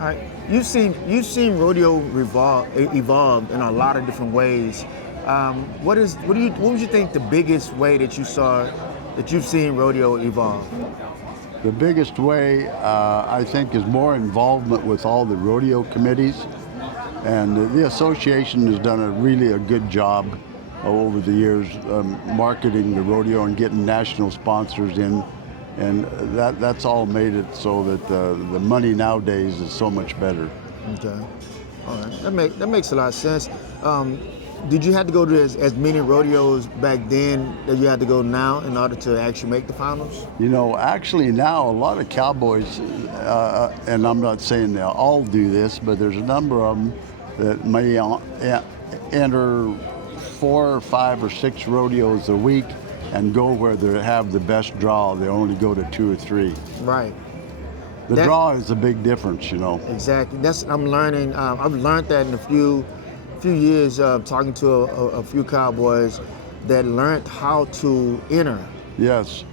All right. You've seen rodeo evolve in a lot of different ways. What would you think the biggest way that you've seen rodeo evolve? The biggest way, I think, is more involvement with all the rodeo committees. And the association has done really a good job over the years marketing the rodeo and getting national sponsors in. And that's all made it so that the money nowadays is so much better. Okay. All right. That makes a lot of sense. Did you have to go to as many rodeos back then that you had to go now in order to actually make the finals? You know, actually now a lot of cowboys, and I'm not saying they all do this, but there's a number of them that may enter 4 or 5 or 6 rodeos a week and go where they have the best draw. They only go to 2 or 3. Right. The draw is a big difference, you know. Exactly. I'm learning. I've learned that in a few years talking to a few cowboys that learned how to enter. Yes.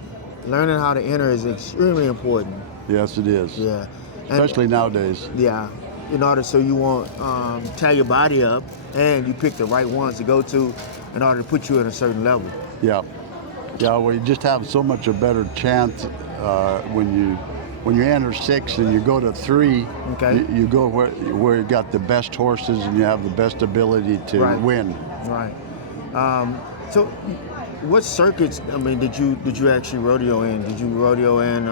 Learning how to enter is extremely important. Yes, it is. Yeah. Especially nowadays. Yeah. In order so you won't tie your body up and you pick the right ones to go to in order to put you at a certain level. Yeah. Yeah, well, you just have so much a better chance when you enter 6 and you go to 3. Okay. You go where you got the best horses and you have the best ability to win. Right. So, what circuits? I mean, did you actually rodeo in? Did you rodeo in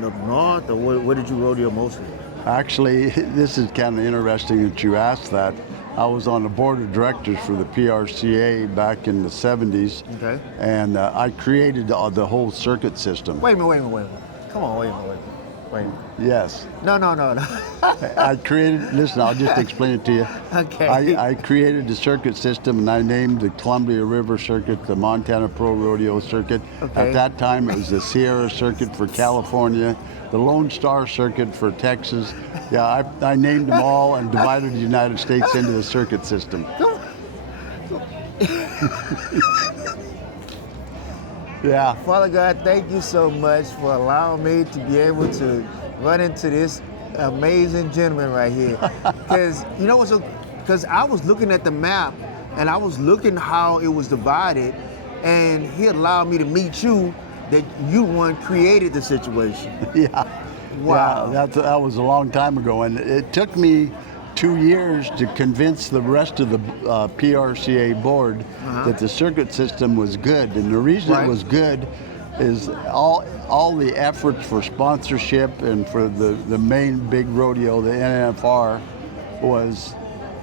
the north, or where did you rodeo mostly? Actually, this is kind of interesting that you asked that. I was on the board of directors for the PRCA back in the 70s. Okay. And I created the whole circuit system. Wait a minute. Come on, wait a minute. Yes. No. I created, listen, I'll just explain it to you. Okay. I created the circuit system and I named the Columbia River Circuit the Montana Pro Rodeo Circuit. Okay. At that time it was the Sierra Circuit for California, the Lone Star Circuit for Texas. Yeah, I named them all and divided the United States into the circuit system. Yeah. Father God, thank you so much for allowing me to be able to run into this amazing gentleman right here. Because, you know, because I was looking at the map and I was looking how it was divided, and he allowed me to meet you, that you one created the situation. Yeah. Wow. Yeah, that was a long time ago, and it took me 2 years to convince the rest of the PRCA board that the circuit system was good. And the reason it was good is all the efforts for sponsorship and for the main big rodeo, the NFR, was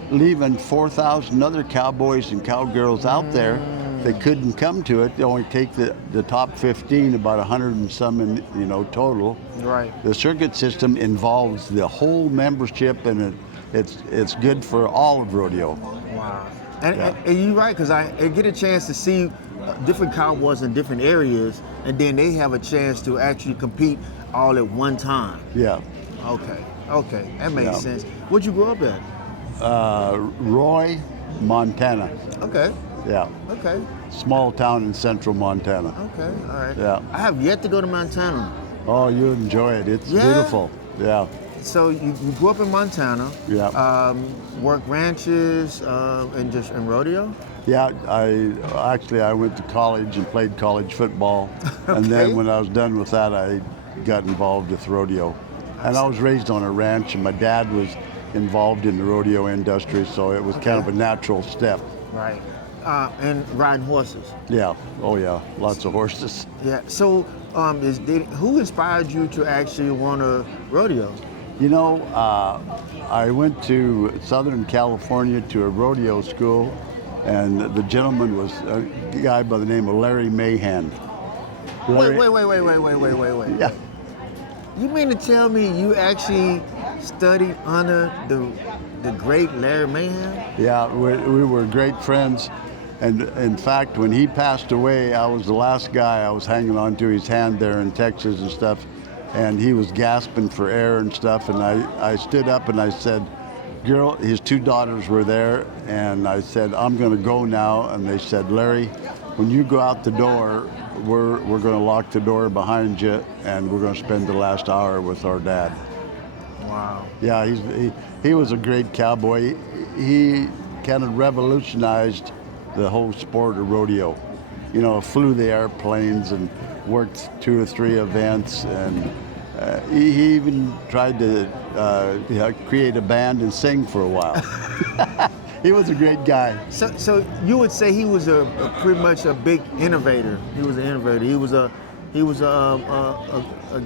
leaving 4,000 other cowboys and cowgirls out there. They couldn't come to it. They only take the top 15, about 100 and some total. Right. The circuit system involves the whole membership, and it's good for all of rodeo. Wow. And you're right, because I get a chance to see different cowboys in different areas, and then they have a chance to actually compete all at one time. Yeah. Okay, that makes sense. Where'd you grow up at? Roy, Montana. Okay. Yeah. Okay. Small town in central Montana. Okay, all right. Yeah. I have yet to go to Montana. Oh, you enjoy it. It's beautiful. Yeah. So you grew up in Montana. Yeah. Worked ranches and rodeo. Yeah, I went to college and played college football, and then when I was done with that, I got involved with rodeo. And I was raised on a ranch, and my dad was involved in the rodeo industry, so it was kind of a natural step. Right. And riding horses. Yeah. Oh yeah. Lots of horses. Yeah. So, who inspired you to actually want to rodeo? You know, I went to Southern California to a rodeo school, and the gentleman was a guy by the name of Larry Mahan. Wait. Yeah. You mean to tell me you actually studied under the great Larry Mahan? Yeah, we were great friends. And in fact, when he passed away, I was the last guy I was hanging on to his hand there in Texas and stuff. And he was gasping for air and stuff. And I stood up and I said, his 2 daughters were there. And I said, I'm going to go now. And they said, Larry, when you go out the door, we're going to lock the door behind you, and we're going to spend the last hour with our dad. Wow. Yeah, he was a great cowboy. He kind of revolutionized the whole sport of rodeo. You know, flew the airplanes and worked 2 or 3 events, and he even tried to create a band and sing for a while. He was a great guy. So you would say he was a pretty much a big innovator. He was an innovator. He was a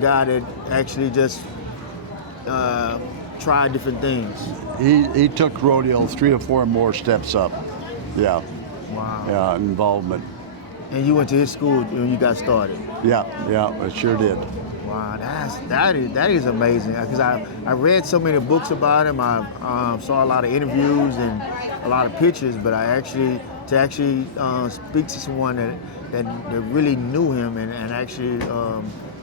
guy that actually just tried different things. He took rodeo 3 or 4 more steps up. Yeah. Wow. Yeah, involvement. And you went to his school when you got started. Yeah, I sure did. Wow, that is amazing. Because I read so many books about him. I saw a lot of interviews and a lot of pictures. But to actually speak to someone that really knew him and actually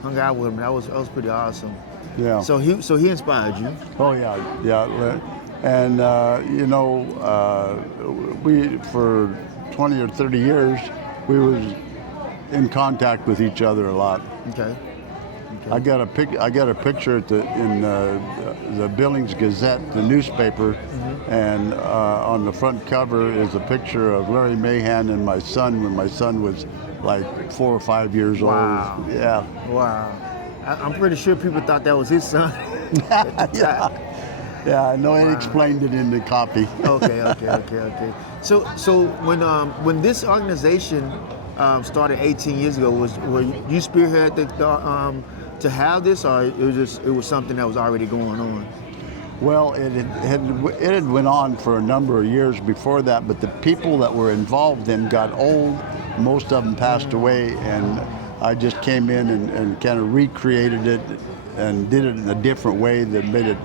hung out with him, that was pretty awesome. Yeah. So he inspired you. Oh yeah. And we for 20 or 30 years we was in contact with each other a lot. Okay. I got a picture in the Billings Gazette, the newspaper, and on the front cover is a picture of Larry Mahan and my son when my son was like 4 or 5 years Wow. old. Yeah. Wow. I'm pretty sure people thought that was his son. Yeah, I know. He explained it in the copy. Okay. So when this organization started 18 years ago, were you spearhead to have this, or it was something that was already going on? Well, it had went on for a number of years before that, but the people that were involved then got old. Most of them passed away, and I just came in and kind of recreated it and did it in a different way that made it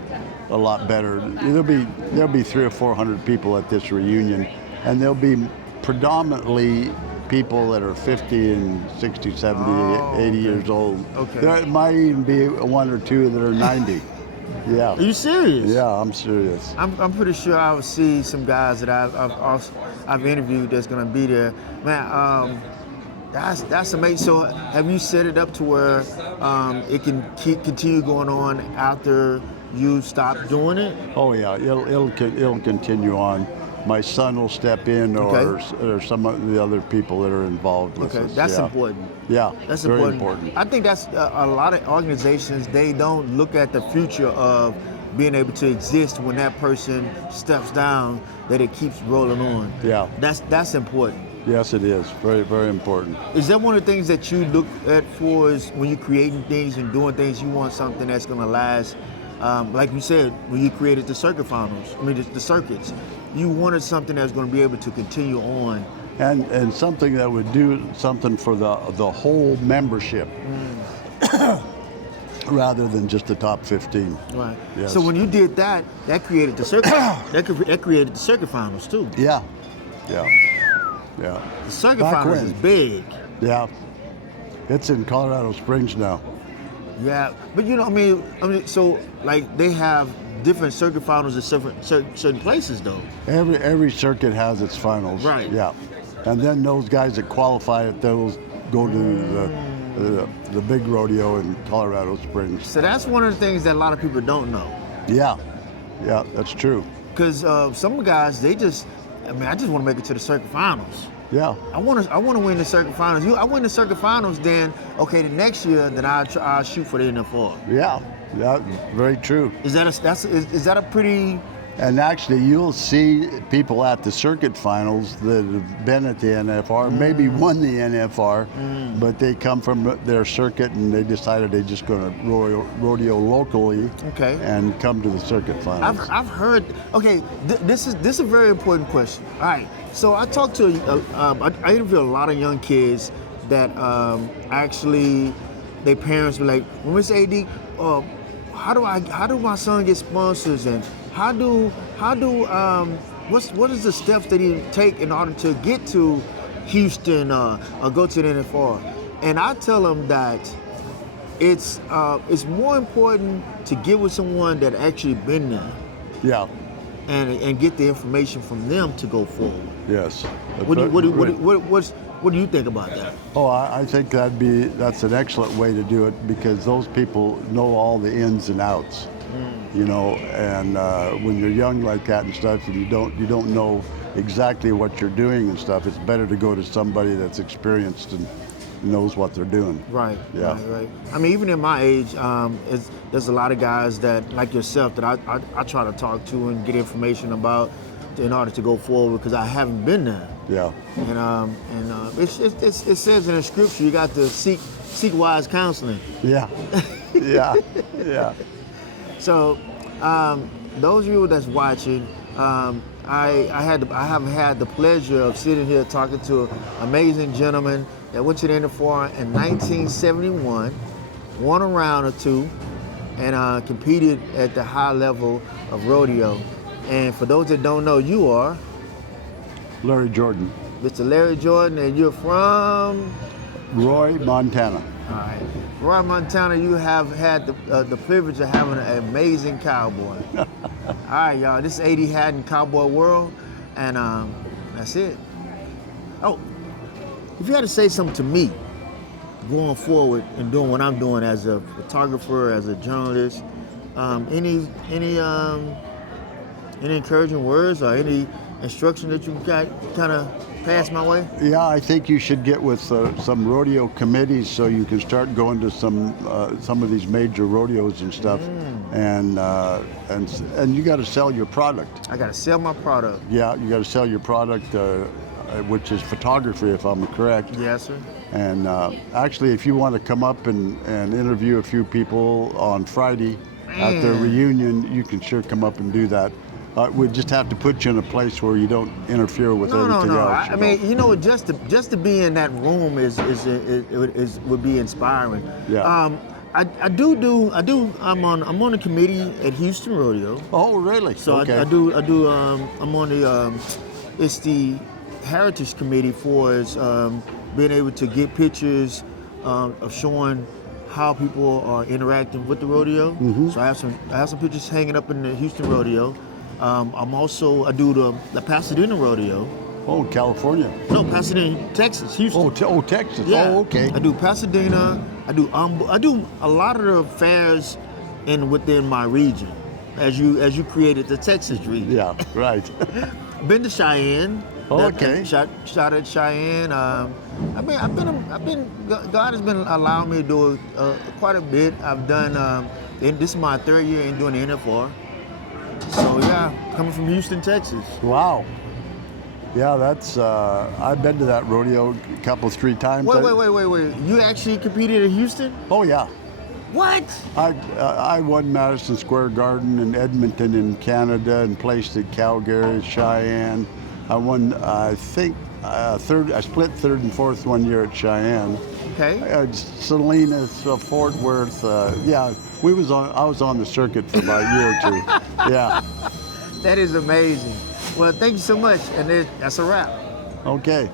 a lot better. There'll be 300 or 400 people at this reunion, and there'll be predominantly people that are 50 and 60, 70, 80 years old. Okay. There might even be 1 or 2 that are 90. Yeah. Are you serious? Yeah, I'm serious. I'm pretty sure I will see some guys that I've interviewed that's gonna be there. Man, that's amazing. So have you set it up to where it can continue going on after you stop doing it? Oh yeah, it'll continue on. My son will step in, or some of the other people that are involved with us. That's important. Yeah, that's very important. I think that's a lot of organizations, they don't look at the future of being able to exist when that person steps down, that it keeps rolling on. Yeah. That's important. Yes, it is. Very, very important. Is that one of the things that you look at for is when you're creating things and doing things, you want something that's going to last? Like you said, when you created the circuit finals, the circuits, you wanted something that's going to be able to continue on. And something that would do something for the whole membership. Rather than just the top 15. Right. Yes. So when you did that created the circuit. that created the circuit finals too. Yeah. The circuit finals is big. Yeah. It's in Colorado Springs now. Yeah, but I mean, so like they have different circuit finals at certain places though. Every circuit has its finals. Right. Yeah. And then those guys that qualify at those go to the big rodeo in Colorado Springs. So that's one of the things that a lot of people don't know. Yeah, that's true. Because some guys, I just want to make it to the circuit finals. Yeah. I want to win the circuit finals. I win the circuit finals, then the next year, then I'll shoot for the NFR. Yeah, very true. Is that a pretty? And actually, you'll see people at the circuit finals that have been at the NFR, maybe won the NFR, but they come from their circuit and they decided they're just going to rodeo locally and come to the circuit finals. I've heard. Okay, this is a very important question. All right, so I talked to I interview a lot of young kids that actually their parents were like, well, Miss AD, how do my son get sponsors, and what is the steps that he take in order to get to Houston or go to the NFR? And I tell them that it's more important to get with someone that actually been there. Yeah. And get the information from them to go forward. Yes. What do you think about that? Oh, I think that's an excellent way to do it, because those people know all the ins and outs, you know. And when you're young like that and stuff, and you don't know exactly what you're doing and stuff, it's better to go to somebody that's experienced and knows what they're doing. Right. Yeah. Right. I mean, even in my age, there's a lot of guys that, like yourself, that I try to talk to and get information about in order to go forward, because I haven't been there. Yeah. And it says in the scripture, you got to seek wise counseling. Yeah. Yeah. Yeah. So, those of you that's watching, I have had the pleasure of sitting here talking to an amazing gentleman that went to the NFR in 1971, won a round or two, and competed at the high level of rodeo. And for those that don't know, you are Larry Jordan. Mr. Larry Jordan, and you're from Roy, Montana. All right. Roy, Montana, you have had the privilege of having an amazing cowboy. All right, y'all. This is 80 Haddon Cowboy World, and that's it. Oh, if you had to say something to me going forward and doing what I'm doing as a photographer, as a journalist, any encouraging words or any instruction that you got kind of pass my way? Yeah, I think you should get with some rodeo committees so you can start going to some of these major rodeos and stuff, and you got to sell your product. I got to sell my product. Yeah, you got to sell your product, which is photography, if I'm correct. Yes, sir. And actually, if you want to come up and interview a few people on Friday at the reunion, you can sure come up and do that. We just have to put you in a place where you don't interfere with everything else. I mean, you know, just to be in that room would be inspiring. Yeah. I'm on the committee at Houston Rodeo. Oh, really? So okay. I'm on the it's the Heritage Committee for being able to get pictures of showing how people are interacting with the rodeo. Mm-hmm. So I have some pictures hanging up in the Houston Rodeo. I do the Pasadena Rodeo. Oh, California. No, Pasadena, Texas, Houston. Texas. Yeah. Oh, okay. I do Pasadena. I do a lot of the fairs within my region, as you created the Texas region. Yeah, right. Been to Cheyenne. Oh, okay. Shot at Cheyenne. God has been allowing me to do quite a bit. I've done. This is my third year in doing the NFR. So yeah, coming from Houston, Texas. Wow. Yeah, that's. I've been to that rodeo a couple, 3 times. Wait. You actually competed in Houston? Oh yeah. What? I won Madison Square Garden in Edmonton in Canada and placed at Calgary, Cheyenne. I won, I think, third. I split third and fourth one year at Cheyenne. Okay. Salinas, Fort Worth. Yeah, I was on the circuit for about a year or 2. Yeah. That is amazing. Well, thank you so much, and that's a wrap. Okay.